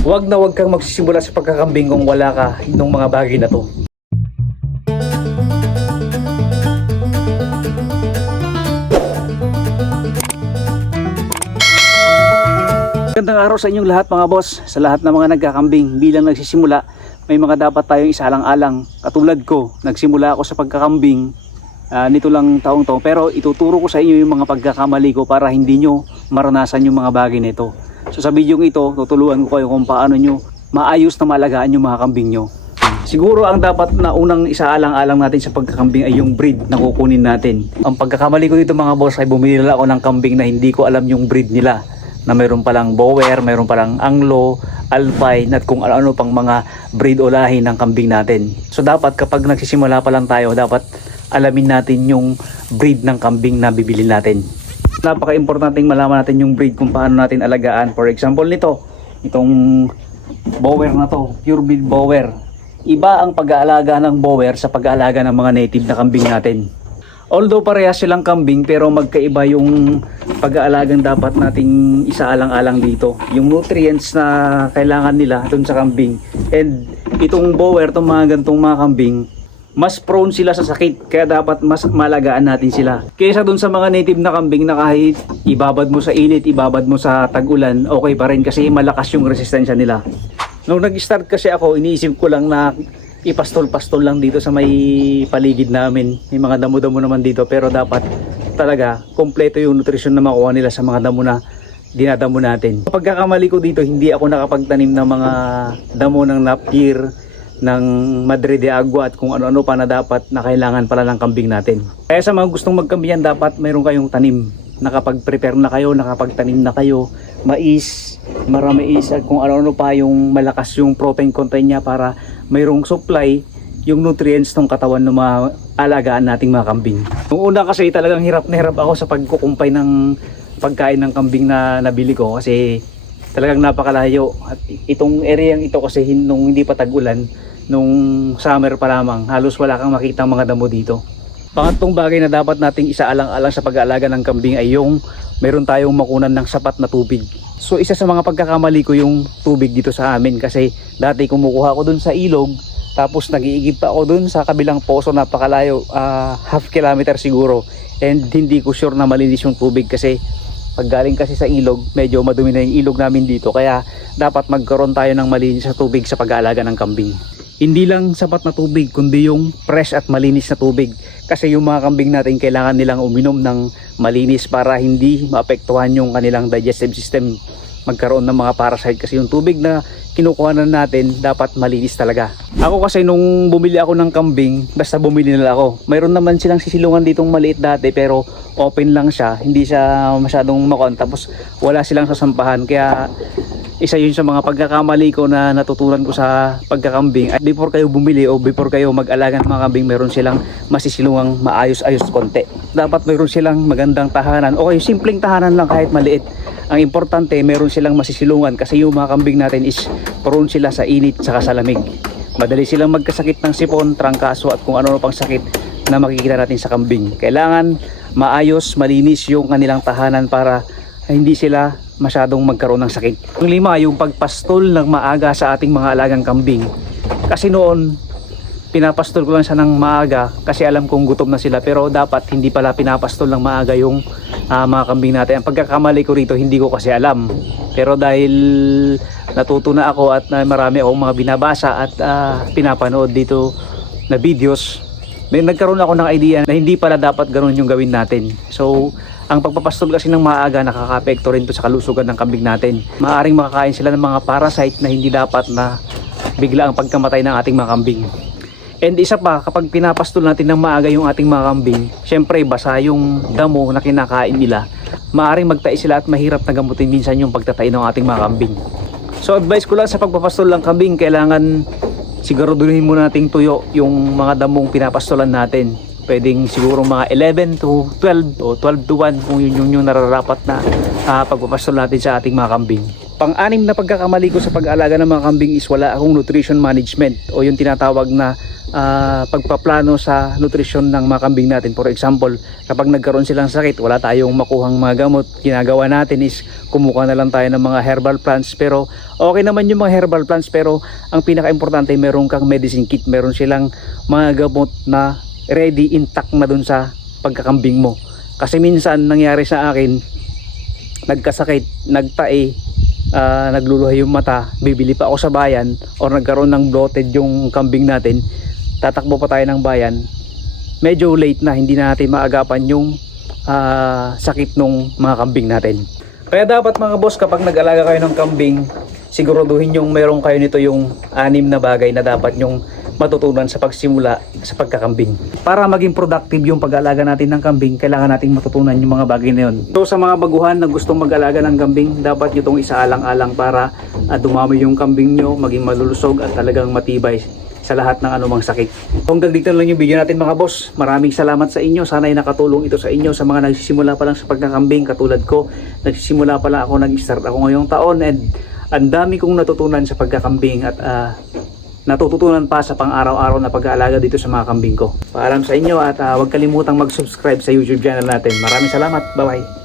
Huwag na huwag kang magsisimula sa pagkakambing kung wala ka ng mga bagay na to. Magandang araw sa inyong lahat mga boss, sa lahat ng mga nagkakambing. Bilang nagsisimula, may mga dapat tayong isalang-alang. Katulad ko, nagsimula ako sa pagkakambing ah, nito lang taong to. Pero ituturo ko sa inyo yung mga pagkakamali ko para hindi nyo maranasan yung mga bagay nito. So sa video ito, tutulungan ko kayo kung paano nyo maayos na malagaan yung mga kambing nyo. Siguro ang dapat na unang isaalang-alang natin sa pagkakambing ay yung breed na kukunin natin. Ang pagkakamali ko dito mga boss ay bumili lang ako ng kambing na hindi ko alam yung breed nila. Na mayroon palang Bower, mayroon palang Anglo, Alpine at kung ano-ano pang mga breed o lahi ng kambing natin. So dapat kapag nagsisimula pa lang tayo, dapat alamin natin yung breed ng kambing na bibili natin. Napaka-importanting malaman natin yung breed kung paano natin alagaan. For example nito, itong Bower na to, pure breed Bower. Iba ang pag-aalaga ng Bower sa pag-aalaga ng mga native na kambing natin. Although parehas silang kambing pero magkaiba yung pag-aalagang dapat nating isaalang-alang dito. Yung nutrients na kailangan nila dun sa kambing. And itong Bower, itong mga gantong mga kambing, mas prone sila sa sakit kaya dapat mas malagaan natin sila. Kaysa dun sa mga native na kambing na kahit ibabad mo sa init ibabad mo sa tag-ulan okay pa rin kasi malakas yung resistensya nila. Nung nag-start kasi ako iniisip ko lang na ipastol-pastol lang dito sa may paligid namin. May mga damo-damo naman dito pero dapat talaga kompleto yung nutrisyon na makuha nila sa mga damo na dinadamo natin. Pagkakamali ko dito, hindi ako nakapagtanim ng mga damo ng napir, ng Madre de Agua at kung ano-ano pa na dapat na kailangan pala ng kambing natin. Kaya sa mga gustong magkambiyan, dapat mayroon kayong tanim. Nakapag-prepare na kayo, nakapagtanim na kayo, mais, marami is at kung ano-ano pa yung malakas yung protein content niya para mayroong supply yung nutrients ng katawan ng mga alagaan nating mga kambing. Nung una kasi talagang hirap na hirap ako sa pagkukumpay ng pagkain ng kambing na nabili ko kasi talagang napakalayo at itong area ito kasi nung hindi pa tag-ulan nung summer pa lamang halos wala kang makita mga damo dito pangatlong bagay na dapat nating isaalang-alang sa pag-aalaga ng kambing ay yung meron tayong makunan ng sapat na tubig so isa sa mga pagkakamali ko yung tubig dito sa amin kasi dati kumukuha ko dun sa ilog tapos nag-iigib pa ako dun sa kabilang poso napakalayo ah, half kilometer siguro and hindi ko sure na malinis yung tubig kasi pag galing kasi sa ilog, medyo madumi na yung ilog namin dito. Kaya dapat magkaroon tayo ng malinis na tubig sa pag-aalaga ng kambing. Hindi lang sapat na tubig, kundi yung fresh at malinis na tubig. Kasi yung mga kambing natin kailangan nilang uminom ng malinis para hindi maapektuhan yung kanilang digestive system. Magkaroon ng mga parasite kasi yung tubig na kinukuha na natin dapat malinis talaga. Ako kasi nung bumili ako ng kambing, basta bumili na lang ako. Mayroon naman silang sisilungan ditong maliit dati pero open lang siya, hindi siya masyadong makon tapos wala silang sasampahan. Kaya isa yun sa mga pagkakamali ko na natutunan ko sa pagkakambing. Before kayo bumili o before kayo mag-alaga ng mga kambing meron silang masisilungang maayos-ayos konti. Dapat meron silang magandang tahanan. O kayo simpleng tahanan lang kahit maliit. Ang importante meron silang masisilungan kasi yung mga kambing natin is prone sila sa init sa kasalamig madali silang magkasakit ng sipon, trangkaso at kung ano pang sakit na makikita natin sa kambing kailangan maayos, malinis yung kanilang tahanan para hindi sila masyadong magkaroon ng sakit. Yung lima, yung pagpastol ng maaga sa ating mga alagang kambing. Kasi noon, pinapastol ko lang siya ng maaga kasi alam kong gutom na sila pero dapat hindi pala pinapastol ng maaga yung ah, mga kambing natin. Ang pagkakamali ko rito hindi ko kasi alam. Pero dahil natuto na ako at ah, marami akong mga binabasa at ah, pinapanood dito na videos, may nagkaroon ako ng idea na hindi pala dapat ganun yung gawin natin. So, ang pagpapastol kasi ng maaga nakakapekto rin to sa kalusugan ng kambing natin. Maaring makakain sila ng mga parasite na hindi dapat na bigla ang pagkamatay ng ating mga kambing. And isa pa, kapag pinapastol natin ng maaga yung ating mga kambing, syempre basa yung damo na kinakain nila, maaring magtai sila at mahirap na gamutin minsan yung pagtatay ng ating mga kambing. So advice ko lang sa pagpapastol ng kambing, kailangan siguraduhin muna nating tuyo yung mga damong pinapastolan natin. Pwedeng siguro mga 11 to 12 o 12 to 1 kung yun yung, yung nararapat na ah, pagpapastol natin sa ating mga kambing. Pang-anim na pagkakamali ko sa pag-aalaga ng mga kambing is wala akong nutrition management o yung tinatawag na ah, pagpaplano sa nutrition ng mga kambing natin. For example, kapag nagkaroon silang sakit, wala tayong makuhang mga gamot. Ginagawa natin is kumuha na lang tayo ng mga herbal plants pero okay naman yung mga herbal plants pero ang pinaka-importante meron kang medicine kit, meron silang mga gamot na ready intact na dun sa pagkakambing mo. Kasi minsan nangyari sa akin, nagkasakit, nagtae, ah, nagluluhay yung mata, bibili pa ako sa bayan or nagkaroon ng bloated yung kambing natin, tatakbo pa tayo ng bayan, medyo late na, hindi na natin maagapan yung ah, sakit ng mga kambing natin. Kaya dapat mga boss, kapag nag-alaga kayo ng kambing, siguraduhin yung meron kayo nito yung anim na bagay na dapat yung matutunan sa pagsimula sa pagkakambing. Para maging productive yung pag-alaga natin ng kambing, kailangan nating matutunan yung mga bagay na yun. So sa mga baguhan na gustong mag-alaga ng kambing, dapat nyo itong isaalang-alang para ah, dumami yung kambing nyo, maging malulusog at talagang matibay sa lahat ng anumang sakit. Hanggang dito lang yung video natin mga boss. Maraming salamat sa inyo. Sana ay nakatulong ito sa inyo sa mga nagsisimula pa lang sa pagkakambing katulad ko. Nagsisimula pa lang ako, nag-start ako ngayong taon and ang dami kong natutunan sa pagkakambing at ah, natututunan pa sa pang-araw-araw na pag-aalaga dito sa mga kambing ko. Paalam sa inyo at ah, huwag kalimutang mag-subscribe sa YouTube channel natin. Maraming salamat. Bye-bye.